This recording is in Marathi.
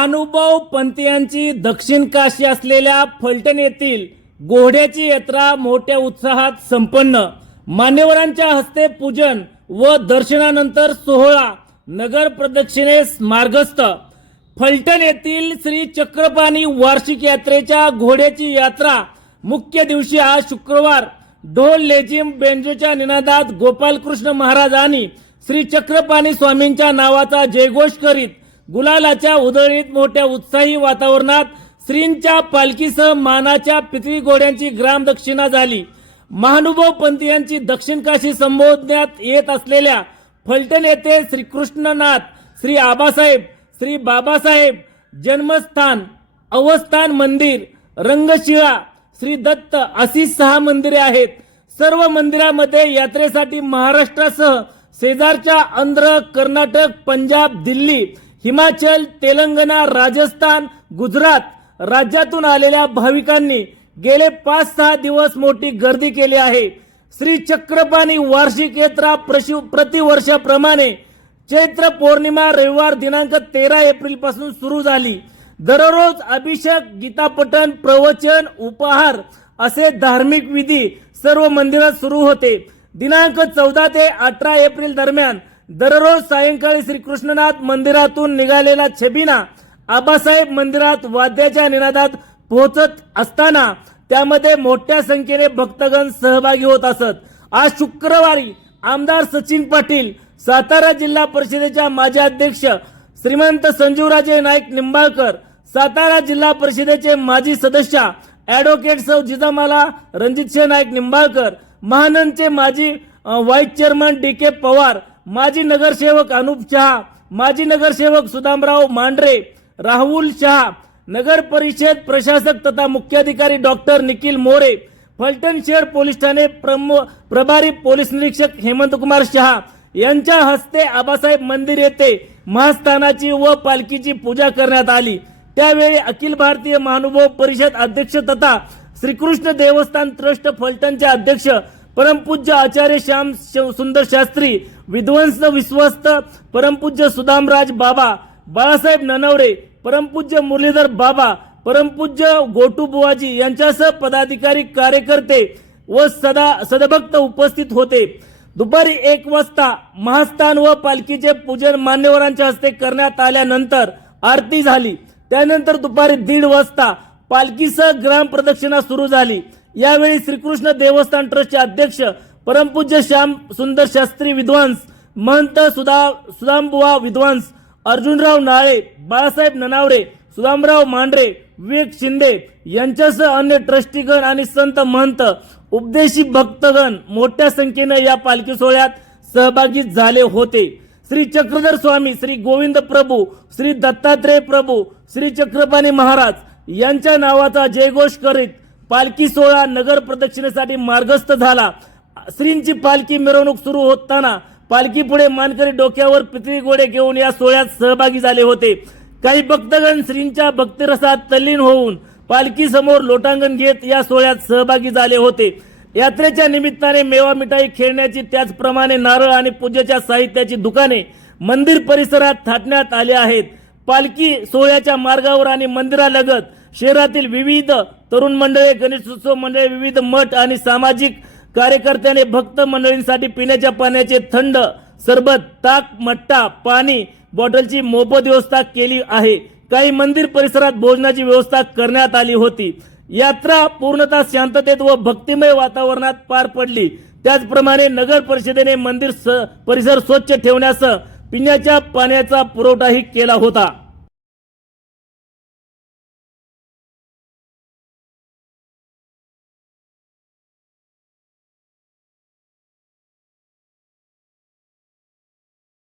महानुभाव पंथीयांची दक्षिण काशी असलेल्या फलटण येथील घोड्याची यात्रा मोठ्या उत्साहात संपन्न. मान्यवरांच्या हस्ते पूजन व दर्शनानंतर सोहळा नगर प्रदक्षिणेस मार्गस्थ. फलटण येथील श्री चक्रपाणी वार्षिक यात्रेच्या घोड्याची यात्रा मुख्य दिवशी आज शुक्रवार. ढोल लेझिम बेंजोच्या निनादात गोपालकृष्ण महाराज आणि श्री चक्रपाणी स्वामींच्या नावाचा जयघोष करीत गुलालाच्या उधळणीत मोठ्या उत्साही वातावरणात श्रींच्या पालखीसह मानाच्या पितळी घोड्यांची ग्रामदक्षिणा झाली. महानुभाव पंथीयांची दक्षिण काशी संबोधण्यात येत असलेल्या फलटण येथे श्रीकृष्णनाथ श्री आबासाहेब श्री बाबासाहेब जन्मस्थान अवस्थान मंदिर रंगशिळा श्री दत्त अशी सहा मंदिरे आहेत. सर्व मंदिरामध्ये यात्रेसाठी महाराष्ट्रासह शेजारच्या आंध्र कर्नाटक पंजाब दिल्ली हिमाचल तेलंगणा राजस्थान गुजरात राज्यातून आलेल्या भाविकांनी गेले पाच सहा दिवस मोठी गर्दी केली आहे. श्री चक्रपाणी वार्षिक यात्रा प्रशि- प्रतिवर्षाप्रमाणे चैत्र पौर्णिमा रविवार दिनांक तेरा एप्रिलपासून सुरू झाली. दररोज अभिषेक गीतापठण प्रवचन उपहार असे धार्मिक विधी सर्व मंदिरात सुरू होते. दिनांक चौदा ते अठरा एप्रिल दरम्यान दररोज सायंकाळी श्रीकृष्णनाथ मंदिरातून निघालेला छबिना आबासाहेब मंदिरात वाद्याच्या निनादात पोहोचत असताना त्यामध्ये मोठ्या संख्येने भक्तगण सहभागी होत असत. आज शुक्रवारी आमदार सचिन पाटील सातारा जिल्हा परिषदेच्या माजी अध्यक्ष श्रीमंत संजीवराजे नाईक निंबाळकर सातारा जिल्हा परिषदेचे माजी सदस्य ऍडव्होकेट सौ जिजामाला रणजितसिंह नाईक निंबाळकर महानंदचे माजी vice chairman D K Pawar माजी नगरसेवक अनुप शहा माजी नगरसेवक सुदामराव मांढरे राहुल शहा नगर परिषद प्रशासक तथा मुख्याधिकारी डॉक्टर निखिल मोरे फलटण शहर पोलीस ठाणे प्रभारी पोलीस निरीक्षक हेमंतकुमार शहा यांच्या हस्ते आबासाहेब मंदिर येथे महास्थानाची व पालखीची पूजा करण्यात आली. त्यावेळी अखिल भारतीय महानुभाव परिषद अध्यक्ष तथा श्रीकृष्ण देवस्थान ट्रस्ट फलटणचे अध्यक्ष परमपूज्य आचार्य श्याम श- सुंदर शास्त्री विध्वंस विश्वस्त परमपूज्य सुदामराज बाबा बाळासाहेब ननवरे परमपूज्य मुरलीधर बाबा परमपूज्य गोटू बुवाजी यांच्यासह पदाधिकारी कार्यकर्ते व सदा सदभक्त उपस्थित होते. दुपारी एक वाजता महास्थान व पालखीचे पूजन मान्यवरांच्या हस्ते करण्यात आल्यानंतर आरती झाली. त्यानंतर दुपारी दीड वाजता पालखीसह ग्राम प्रदक्षिणा सुरू झाली. यावेळी श्रीकृष्ण देवस्थान ट्रस्टचे अध्यक्ष परमपूज्य श्याम सुंदर शास्त्री विद्वांस महंत सुधा सुदामबुवा विद्वांस अर्जुनराव नाळे बाळासाहेब ननावरे सुदामराव मांढरे विवेक शिंदे यांच्यासह अन्य ट्रस्टीगण आणि संत महंत उपदेशी भक्तगण मोठ्या संख्येने या पालखी सोहळ्यात सहभागी झाले होते. श्री चक्रधर स्वामी श्री गोविंद प्रभू श्री दत्तात्रेय प्रभू श्री चक्रपाणी महाराज यांच्या नावाचा जयघोष करीत पालखी सोहळा नगर प्रदक्षिणेसाठी मार्गस्थ झाला. श्रींची पालखी मिरवणूक सुरू होताना पालखी पुढे मानकरी डोक्यावर पितळी गोडे घेऊन या सोहळ्यात सहभागी झाले होते. काही भक्तगण श्रींच्या भक्तिरसात तल्लीन होऊन पालखी समोर लोटांगण घेत या सोहळ्यात सहभागी झाले होते. यात्रेच्या निमित्ताने मेवा मिठाई खेळण्याची त्याचप्रमाणे नारळ आणि पूजेच्या साहित्याची दुकाने मंदिर परिसरात थाटण्यात आले आहेत. पालखी सोहळ्याच्या मार्गावर आणि मंदिरालगत शहरातील विविध तरुण मंडळे गणेशोत्सव मंडळे विविध मठ आणि सामाजिक कार्यकर्त्याने भक्त मंडळींसाठी पिण्याच्या पाण्याचे थंड सरबत ताक मट्टा पाणी बॉटलची मोफत व्यवस्था केली आहे. काही मंदिर परिसरात भोजनाची व्यवस्था करण्यात आली होती. यात्रा पूर्णतः शांततेत व भक्तिमय वातावरणात पार पडली. त्याचप्रमाणे नगर परिषदेने मंदिर स- परिसर स्वच्छ ठेवण्यासह पिण्याच्या पाण्याचा पुरवठाही केला होता.